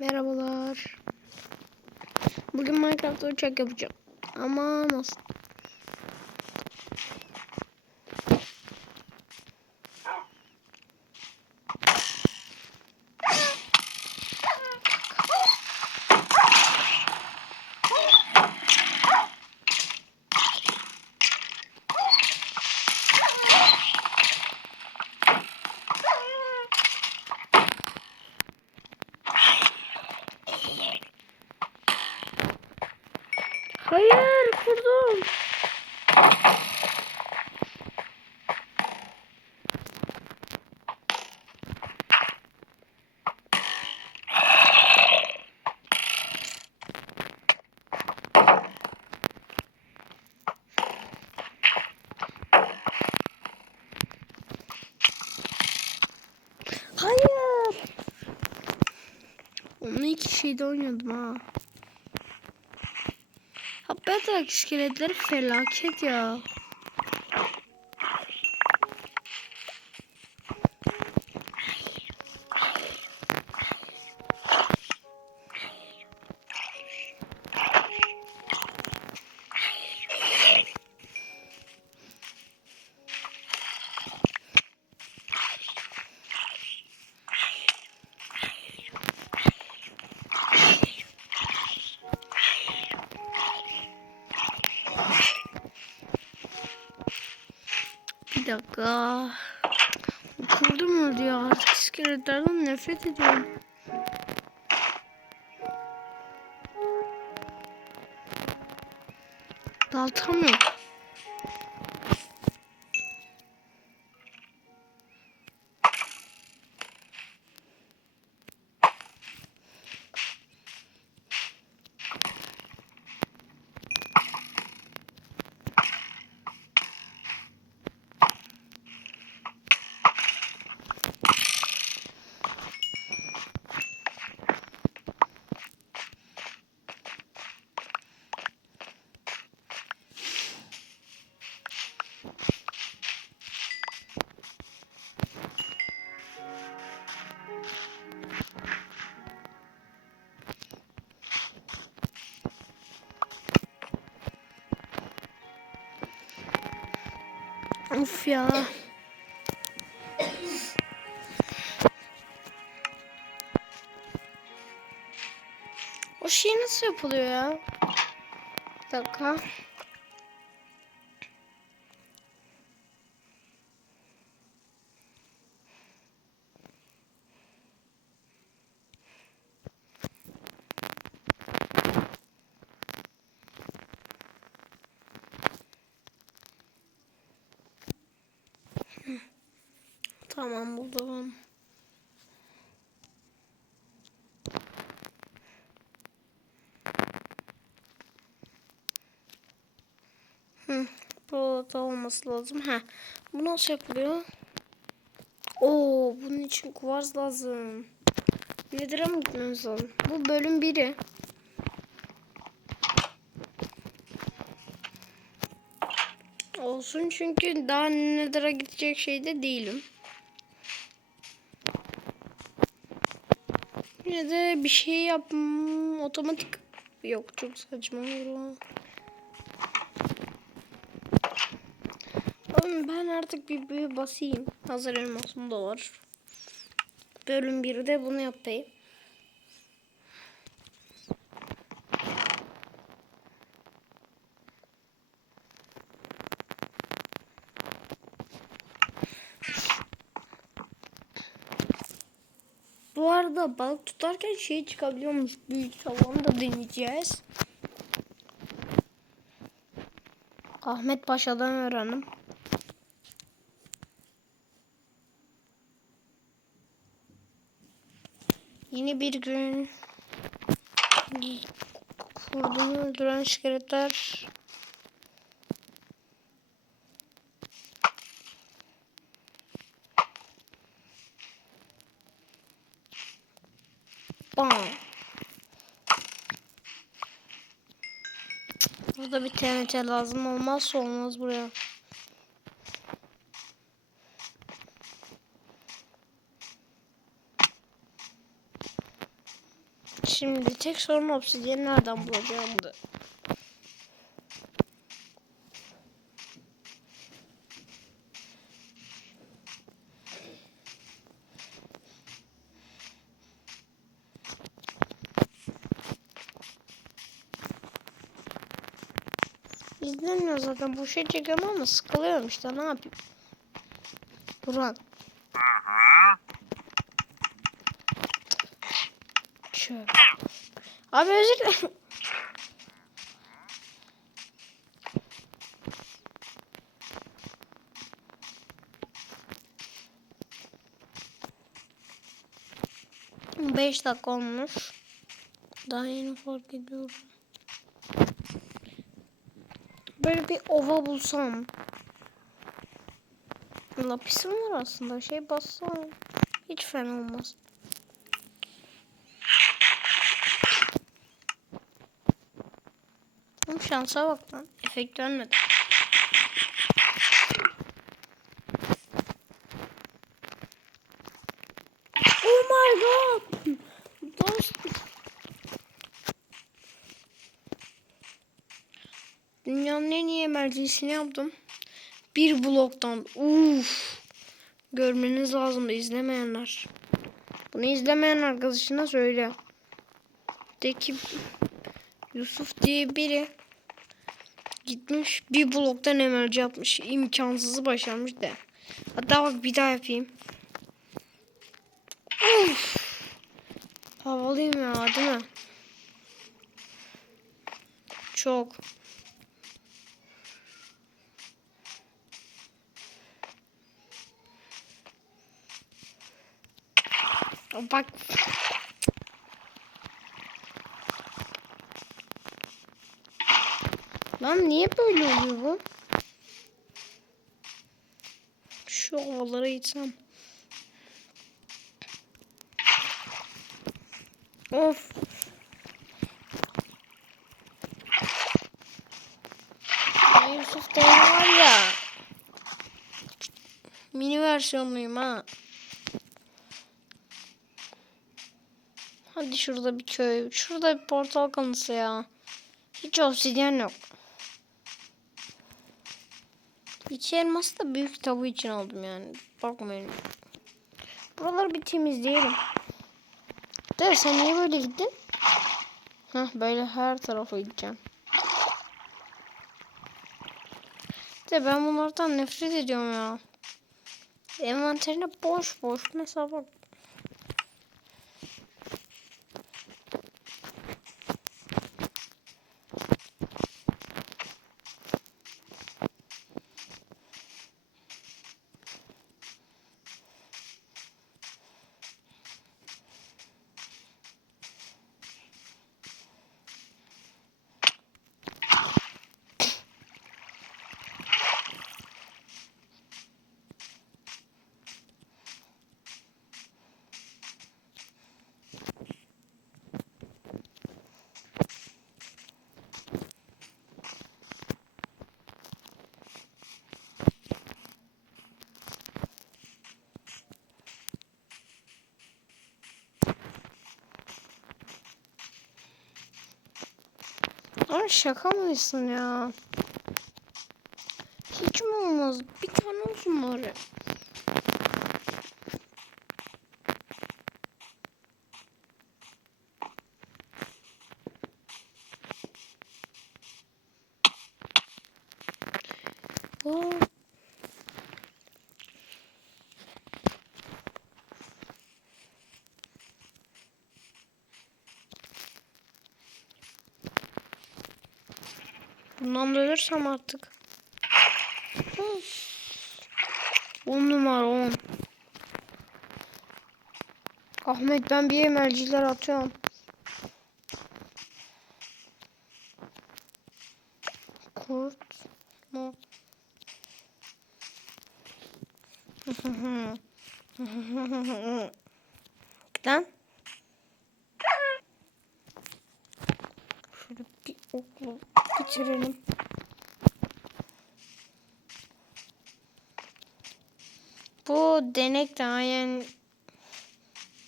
Merhabalar. Bugün Minecraft'ta uçak yapacağım. Ama nasıl? Hayır kurdum. Hayır. Onu iki şeyde oynuyordum ha. Bedrock iskeletleri felaket ya. Dakika. Kurdum öldü ya. Artık iskeletlerden nefret ediyorum. Baltam yok. Of ya. O şey nasıl yapılıyor ya? Bir dakika. Tamam buldum. Hı, burada olması lazım. Ha, bu nasıl yapılıyor? Oo, bunun için kuvars lazım. Nedir'e mi gitmemiz lazım? Bu bölüm biri. Olsun çünkü daha Nether'a gidecek şeyde değilim. Yine de bir şey yapmam otomatik yok çok saçma olur. Oğlum ben artık bir büyü basayım. Hazır elmasım da var. Bölüm 1'de bunu yapayım. Bu arada balık tutarken şey çıkabiliyormuş. Büyük salonu da deneyeceğiz. Ahmet Paşa'dan öğrendim. Yeni bir gün kurduğunu öldüren iskeletler Bam. Burada bir TNT lazım olmazsa olmaz buraya. Tek sorun obsidiyeni nereden bulacağımdı. İzlemiyor zaten. Bu şey çekiyorum ama sıkılıyorum işte. Ne yapayım? Buran. Abi özür dilerim. Beş dakika olmuş. Daha yeni fark ediyorum. Böyle bir ova bulsam. Lapisim var aslında. Şey bassam. Hiç fena olmaz. Şansa bak lan. Efekt dönmedi. Oh my god. Dost. Dünyanın en iyi emergency'sini yaptım. Bir bloktan. Uf. Görmeniz lazım izlemeyenler. Bunu izlemeyen arkadaşına söyle. De ki Yusuf diye biri gitmiş bir bloktan emerci yapmış. İmkansızı başarmış de. Hatta bak bir daha yapayım. Uf. Havalıyım ya değil mi? Çok. Bak. Lan niye böyle oluyor bu? Şu ovalara gitsem. Of. Ya Yusuf da var ya. Mini versiyonluyum ha. Hadi şurada bir köy. Şurada bir portal kanısı ya. Hiç obsidyen yok. İki elması da büyük tabu için aldım yani. Bakmayın. Buraları bir temizleyelim. De sen niye böyle gittin? Heh böyle her tarafa gideceğim. De ben bunlardan nefret ediyorum ya. Envanterine boş boş. Mesela bak Ama şaka mısın ya? Hiç mi olmaz? Bir tane olsun bari. Oo. Bundan da ölürsem artık. Of. 10 numara 10. Ahmet ben bir emerciler atıyorum. Kurt mu? Lan. oklu geçirelim. Bu denek daha yani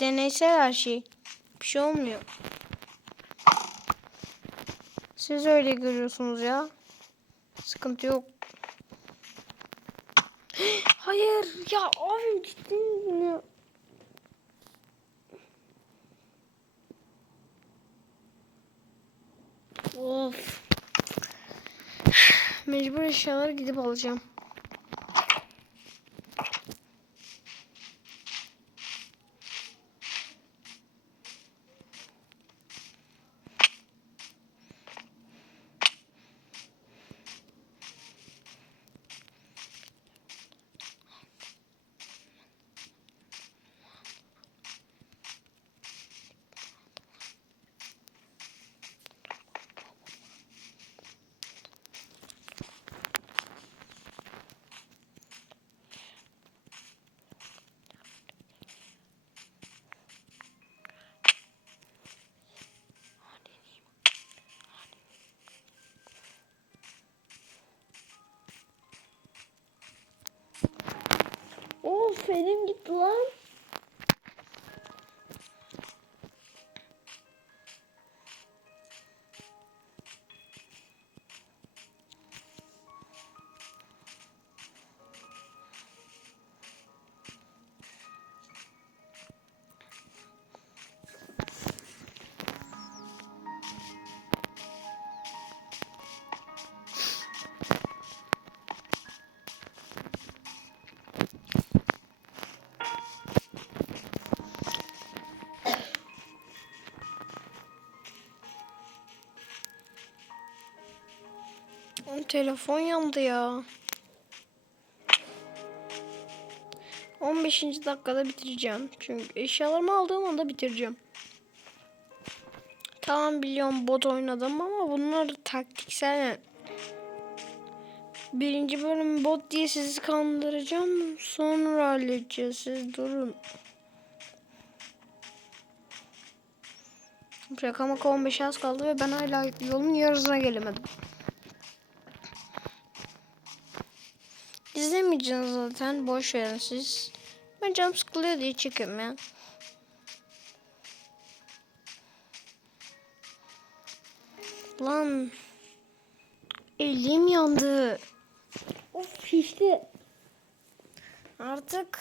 deneysel her şey. Bir şey olmuyor. Siz öyle görüyorsunuz ya. Sıkıntı yok. Hayır ya abim ciddi mi? Of. Mecbur eşyaları gidip alacağım. Of telefon yandı ya. 15. dakikada bitireceğim. Çünkü eşyalarımı aldığım anda bitireceğim. Tamam biliyorum bot oynadım ama bunlar taktiksel. Birinci bölüm bot diye sizi kandıracağım. Sonra halledeceğiz. Siz durun. Şaka maka 15 az kaldı ve ben hala yolun yarısına gelemedim. İzlemeyeceğiz zaten. Boş verin siz. Ben canım sıkılıyor diye çekiyorum ya. Lan. Elim yandı. Of şişti. Artık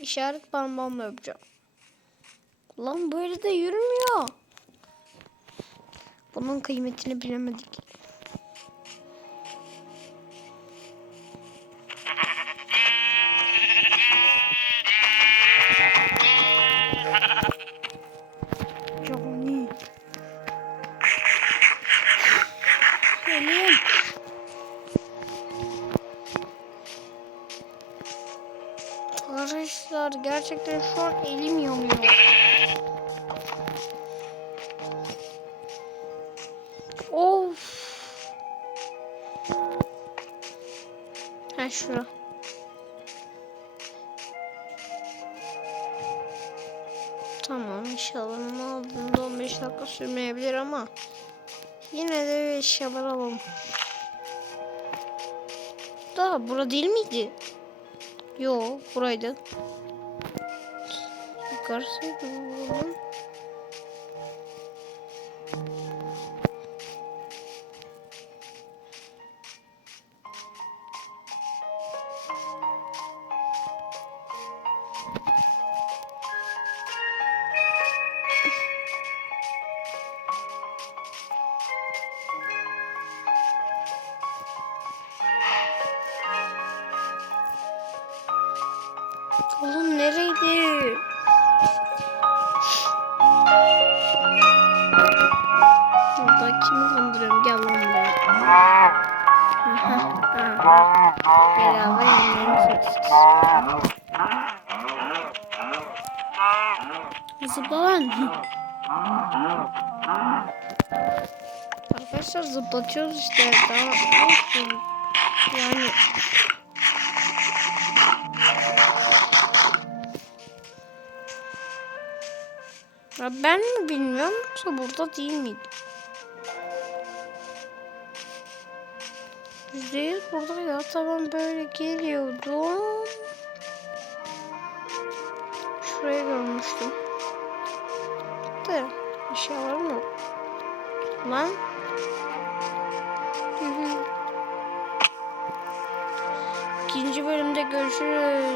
işaret parmağımla öpeceğim. Lan böyle de yürümüyor. Bunun kıymetini bilemedik. Gerçekten şu an elim yanıyor. Of. Ha şura. Tamam inşallah aldığımda 15 dakika sürmeyebilir ama yine de bir eşyalar alalım. Da bura değil miydi? Yo buraydı. Yukarısıydı buranın. Kimi kandırıyorum? Gel lan buraya. Beraber seçeceğiz. Zıpla lan. Arkadaşlar zıplatıyoruz işte. Daha olsun? Yani Ya ben mi bilmiyorum yoksa burada değil miydi? Yüzde yüz buradaydı. Hatta böyle geliyordum. Şurayı görmüştüm. De eşyalarım yok. Lan. Hı hı. İkinci bölümde görüşürüz.